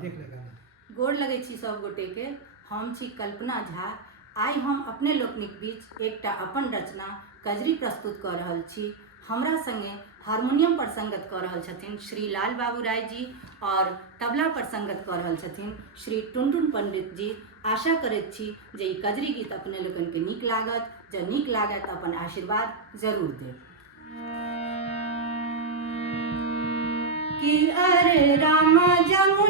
देख ले गाना। गोड़ लगै छी सब गोटे के। हम छी कल्पना झा। आइ हम अपने लोकनिक बीच एकटा अपन रचना कजरी प्रस्तुत कऽ रहल छी। हमरा संगे हारमोनियम पर संगत कऽ रहल छथिन श्री लाल बाबू राय जी और तबला पर संगत कऽ रहल छथिन श्री टुनटुन पंडित जी। आशा करैत छी जे ई कजरी गीत अपने लोकनि के नीक लागत। जँ नीक लागत तऽ अपन आशीर्वाद जरूर देब। कि अरे रामा जमुना